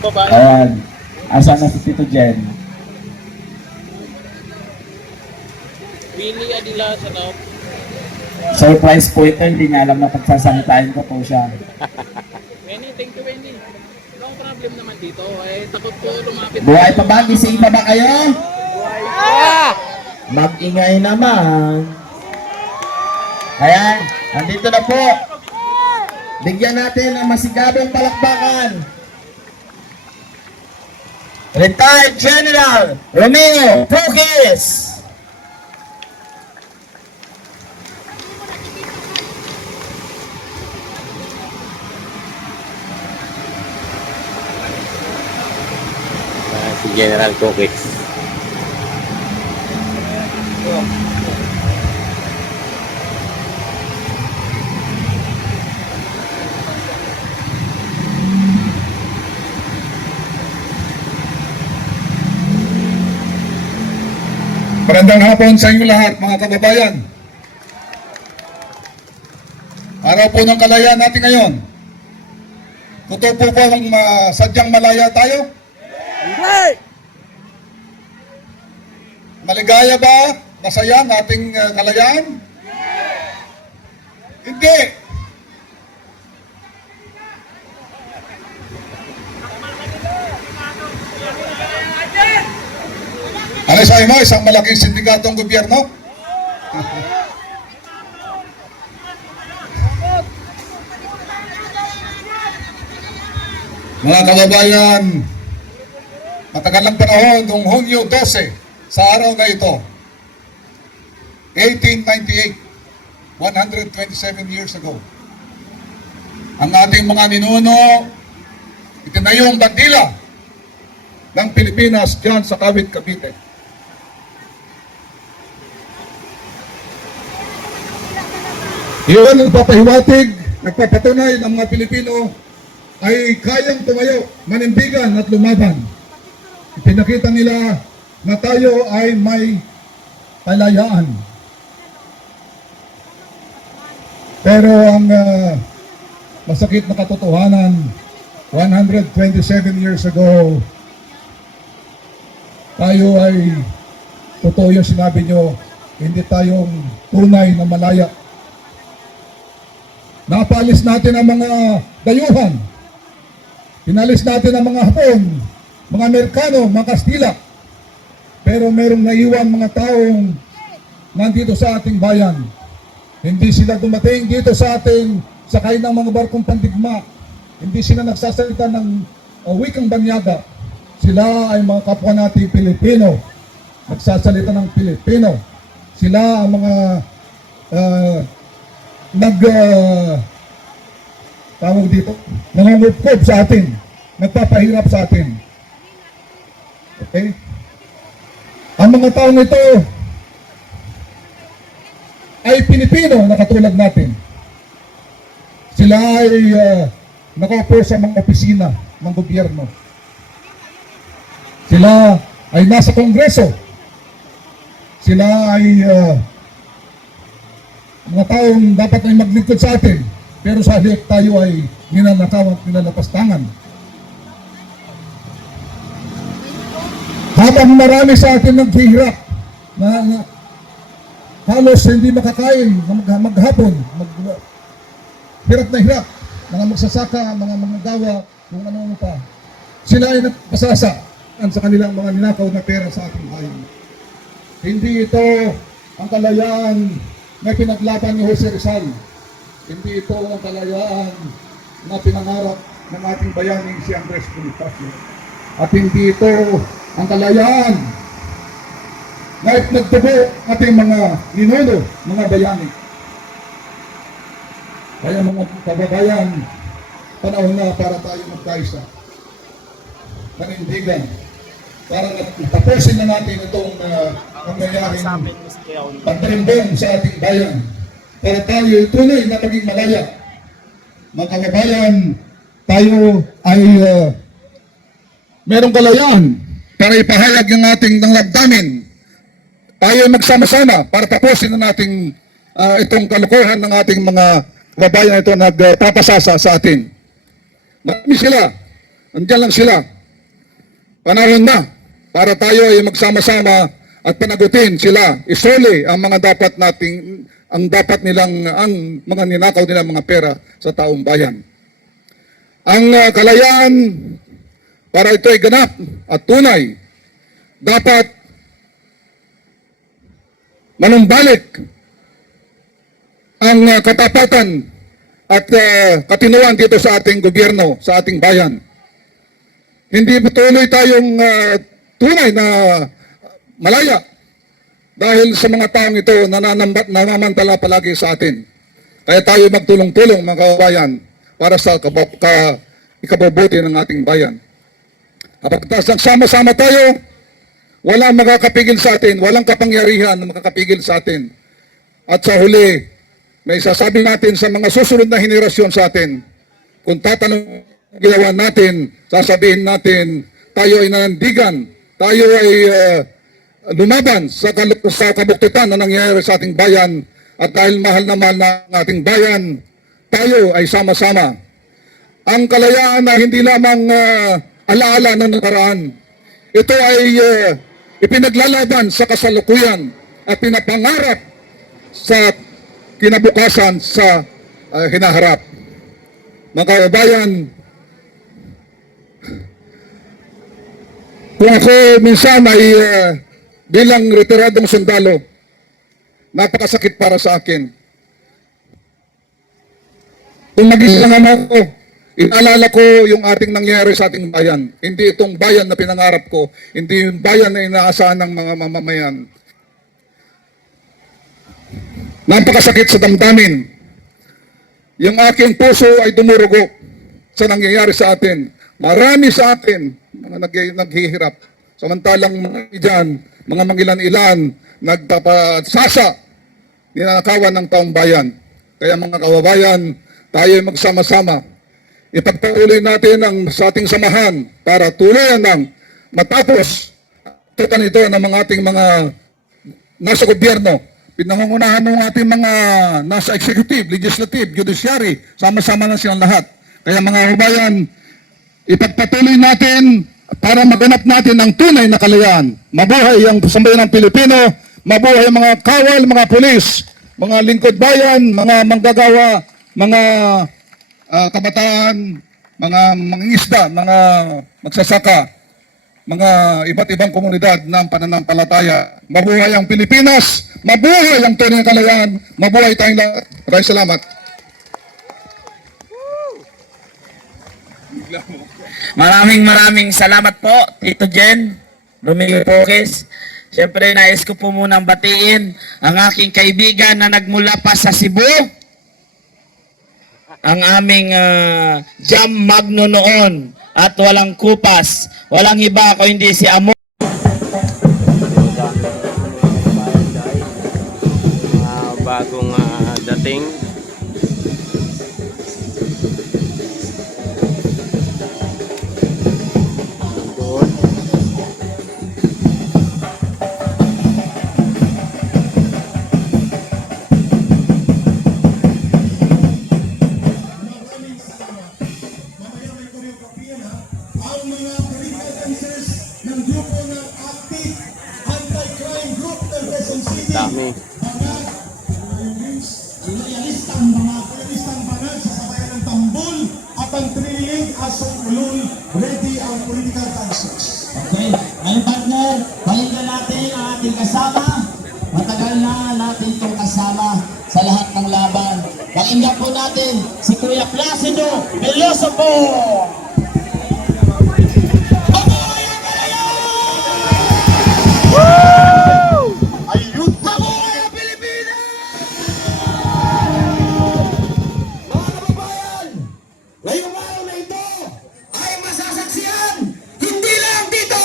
Babae. Ayan. Asa na si Tito Jen? Willie Adila sa tao. Surprise po ito. Hindi niya alam na pagsasalitain ko po siya. Wendy, thank you Wendy. Walang problem naman dito. Eh, takot ko lumapit. Buhay pa ba? Gising pa ba kayo? Ah! Mag-ingay naman. Ayan. Nandito na po. Bigyan natin ng masigabong palakpakan. Retired General Romeo Pugis. Si General Cookies. Magandang hapon sa inyo lahat, mga kababayan. Araw po ng kalayaan natin ngayon. Totoo po ba ang sadyang malaya tayo? Maligaya ba? Masaya ang ating kalayaan? Hindi. Ano sabi mo? Isang malaking sindikatong gobyerno? Mga kababayan, matagal lang panahon, noong Hunyo 12, sa araw na ito, 1898, 127 years ago, ang ating mga ninuno, itinayo ang bandila ng Pilipinas dyan sa Kawit, Cavite. Iyon ang papahiwatig, nagpapatunay ng mga Pilipino ay kayang tumayo, manindigan at lumaban. Pinakita nila na tayo ay may kalayaan. Pero ang masakit na katotohanan, 127 years ago, tayo ay, totoo yung sinabi nyo, hindi tayong tunay na malaya. Napalis natin ang mga dayuhan. Pinalis natin ang mga Hapon, mga Amerikano, mga Kastila. Pero merong naiwan mga taong nandito sa ating bayan. Hindi sila dumating dito sa ating sakay ng mga barkong pandigma. Hindi sila nagsasalita ng wikang banyaga. Sila ay mga kapwa nating Pilipino. Nagsasalita ng Pilipino. Sila ang mga tawag dito, nangungupkob sa atin, nagpapahirap sa atin. Okay? Ang mga taong ito ay Pilipino na katulad natin. Sila ay nakaupo sa mga opisina ng gobyerno. Sila ay nasa Kongreso. Sila ay mga taong dapat ay maglingkod sa atin, pero sa halip tayo ay ninanakaw at ninalapastangan. Habang marami sa atin naghihirap na halos hindi makakain maghapon, hirap na hirap, mga magsasaka, mga manggagawa, kung ano pa, sila ay nagpasasa sa kanilang mga ninakaw na pera sa ating bayan. Hindi ito ang kalayaan na pinaglaban ni Jose Rizal. Hindi ito ang kalayaan na pinangarap ng ating bayaning si Andres Bonifacio. At hindi ito ang kalayaan na nagtubo ating mga ninuno, mga bayani. Kaya mga kababayan, panahon na para tayo magkaisa. Panindigan. Para tapusin na natin itong pangyayaring pagtarimbong sa ating bayan. Para tayo tuloy na maging malaya. Mga kababayan, tayo ay merong kalayaan para ipahayag ng ating damdamin. Tayo magsama-sama para tapusin na natin itong kalukuhan ng ating mga kababayan ito nagpapasasa sa atin. Marami sila. Nandiyan lang sila. Panahon na para tayo ay magsama-sama at panagutin sila. Isuli ang mga dapat nilang, ang mga ninakaw nilang mga pera sa taong bayan. Ang kalayaan para ito ay ganap at tunay, dapat manumbalik ang katapatan at katinuan dito sa ating gobyerno, sa ating bayan. Hindi patuloy tayong tunay na malaya dahil sa mga taong ito nanamantala palagi sa atin. Kaya tayo magtulong-tulong mga kababayan para sa ikabubuti ng ating bayan. Kapag nagsama-sama tayo, walang makakapigil sa atin, walang kapangyarihan na makakapigil sa atin. At sa huli, may sasabi natin sa mga susunod na henerasyon sa atin, kung tatanong ginawa natin, sasabihin natin, tayo ay nanandigan, tayo ay lumaban sa kabuktutan na nangyayari sa ating bayan, at dahil mahal na mahal na ang ating bayan, tayo ay sama-sama. Ang kalayaan na hindi lamang alaala ng nakaraan, ito ay ipinaglalaban sa kasalukuyan at pinapangarap sa kinabukasan sa hinaharap. Mga kababayan, kung ako minsan ay bilang retiradong sundalo, napakasakit para sa akin. Kung mag-isa lang ako, inaalala ko yung ating nangyari sa ating bayan. Hindi itong bayan na pinangarap ko, hindi yung bayan na inaasahan ng mga mamamayan. Napakasakit sa damdamin. Yung aking puso ay dumurugo sa nangyayari sa atin. Marami sa atin mga naghihirap. Samantalang mga dyan, mga mangilan-ilan, nagpapasasa, ninanakawan ng taong bayan. Kaya mga kababayan, tayo ay magsama-sama. Ipagpatuloy natin ang sa ating samahan para tuluyan ng matapos tutan ito ng mga ating mga nasa gobyerno. Pinangungunahan ng ating mga nasa executive, legislative, judiciary, sama-sama na silang lahat. Kaya mga kababayan, ipagpatuloy natin para maganap natin ang tunay na kalayaan. Mabuhay ang sambayan ng Pilipino, mabuhay ang mga kawal, mga pulis, mga lingkod bayan, mga manggagawa, mga kabataan, mga mangingisda, mga magsasaka, mga iba't ibang komunidad ng pananampalataya. Mabuhay ang Pilipinas, mabuhay ang tunay na kalayaan, mabuhay tayong lahat. Maraming salamat. Maraming salamat po, Tito Jen, Romeo Poques. Siyempre, nais ko po munang batiin ang aking kaibigan na nagmula pa sa Cebu, ang aming Jam Magno noon at walang kupas, walang iba ko hindi si Amo. Bagong dating. Ang mga political dancers ng grupo ng Active Anti-Crime Group ng Quezon City. Dami. Mga loyalistang banal sa sabayan ng tambol at ang trilling asong ulol, ready ang political dancers. Okay, ngayon partner, pakinggan natin ang ating kasama. Matagal na natin itong kasama sa lahat ng laban. Pakinggan po natin si Kuya Placido Veloso po. Ngayong araw na ito ay masasaksiyan hindi lang dito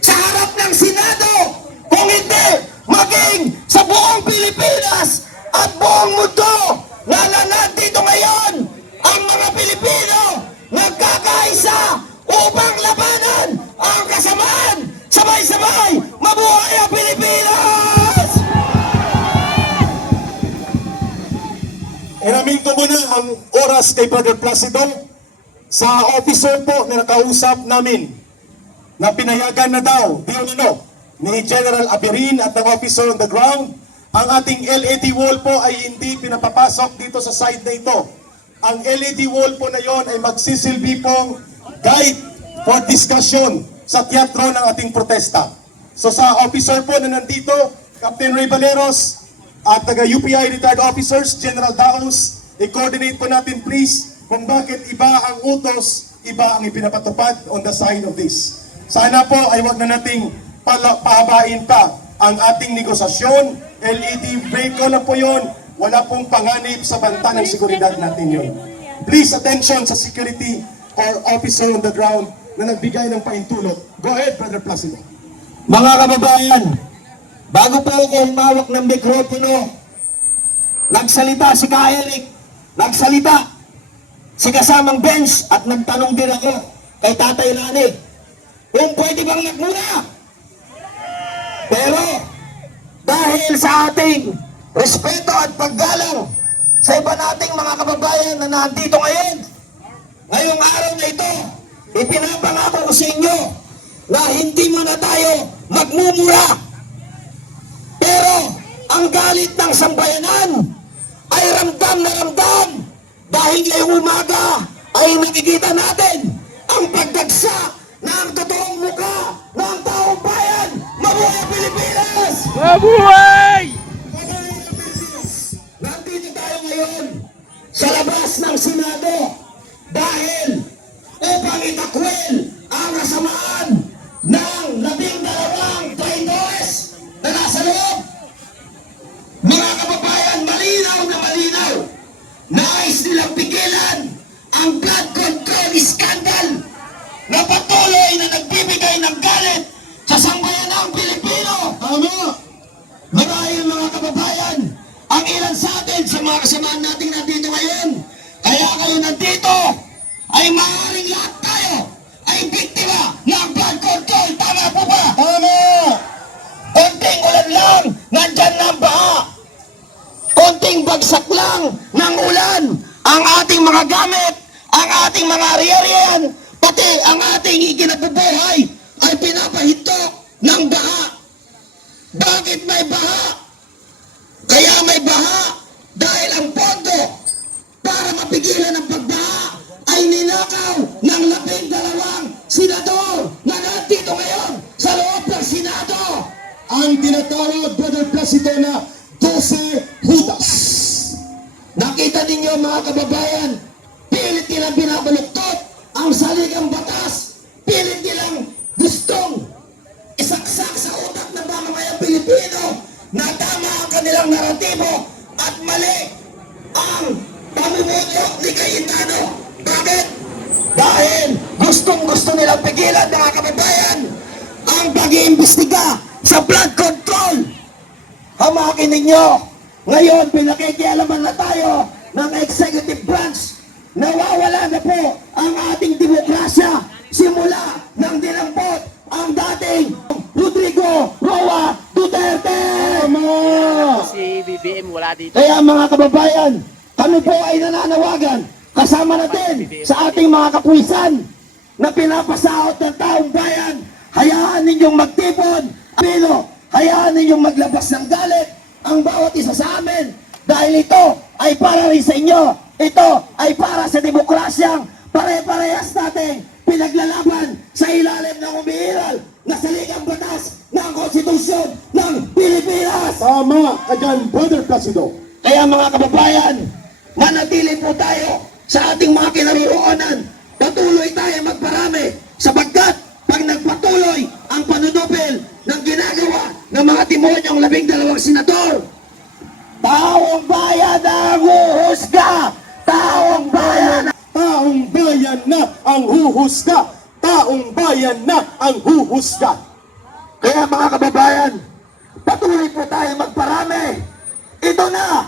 sa harap ng Senado, kung hindi maging sa buong Pilipinas at buong mundo na nandito ngayon ang mga Pilipino nagkakaisa upang labanan ang kasamaan. Sabay-sabay, mabuhay ang Pilipinas! Inamin ko muna ang oras kay Brother Placido sa officer po na nakausap namin na pinayagan na daw ni General Abirin at ng officer on the ground, ang ating LED wall po ay hindi pinapapasok dito sa side na ito. Ang LED wall po na yon ay magsisilbi pong guide for discussion sa teatro ng ating protesta. So sa officer po na nandito, Captain Ray Valeros at taga-UPI retired officers, General Daos, i-coordinate po natin please kung bakit iba ang utos, iba ang ipinapatupad on the side of this. Sana po ay wag na nating pahabain pa ang ating negosasyon. LED break ko lang po yun. Wala pong panganib sa banta ng seguridad natin yun. Please attention sa security or officer on the ground na nagbigay ng paintulot. Go ahead, Brother Placido. Mga kababayan, bago po ako humawak ng mikropono, nagsalita si Ka Eric, nagsalita si kasamang bench at nagtanong din ako kay Tatay Lani kung pwede bang magmura. Pero dahil sa ating respeto at paggalang sa iba nating mga kababayan na nandito ngayon, ngayong araw na ito, ipinapangako ko sa inyo na hindi muna tayo magmumura. Pero ang galit ng sambayanan ay ramdam na ramdam dahil ngayong umaga ay nakikita natin ang pagdagsa ng totoong mukha ng taong bayan. Mabuhay Pilipinas! Mabuhay! Nandito tayo ngayon sa labas ng Senado dahil upang itakwil ang kasamaan ng 12 traidores na nasa loob. Mga kababayan, malinaw na malinaw, nais nilang pigilan ang blood control scandal na patuloy na nagbibigay ng galit sa sambayanang Pilipino. Tama! Marahil mga kababayan, ang ilan sa atin sa mga kasamaan natin nandito ngayon, kaya kayo nandito, ay maaaring lahat tayo ay biktima ng blood control. Tama po ba? Tama! Konting ulan lang, nandyan na ang baha. Konting bagsak lang ng ulan, ang ating mga gamit, ang ating mga ari-arian, pati ang ating ikinabubuhay ay pinapahintok ng baha. Bakit may baha? Kaya may baha dahil ang pondo para mapigilan ang pagbaha ay ninakaw ng 12 senador na nandito ngayon sa loob ng Senado. Ang tinatawag, Brother Placido, na 12 Judas. Nakita ninyo mga kababayan, pilit nilang binabaluktot ang saligang batas, pilit nilang gustong isaksak sa utak ng mamamayang Pilipino na tama ang kanilang naratibo at mali ang pamumuno ni Cayetano. Bakit? Dahil gustong-gusto nilang pigilan mga kababayan ang pag-iimbestiga sa blood control. Hamakin ninyo, ngayon pinakikialaman na tayo ng executive branch. Nawawala na po ang ating demokrasya simula nang dinampot ang dating Rodrigo Roa Duterte. Si BBM wala dito. Kaya mga kababayan, kami po ay nananawagan kasama natin sa ating mga kapulisan na pinapasahod ng taong bayan. Hayaan ninyong magtipon, hayaan ninyong maglabas ng galit ang bawat isa sa amin dahil ito ay para rin sa inyo. Ito ay para sa demokrasyang pare-parehas natin pinaglalaban sa ilalim ng umiiral na saligang batas ng konstitusyon ng Pilipinas. Tama ka dyan, Brother Placido. Kaya mga kababayan, manatili po tayo sa ating mga kinaroroonan. Patuloy tayo magparami sapagkat pag nagpatuloy ang panunupil ng ginagawa ng mga demonyong 12 senador, taong bayan ang huhusga! Taong bayan! Taong bayan na ang huhusga! Taong bayan na ang huhusga! Kaya mga kababayan, patuloy po tayo magparami. Ito na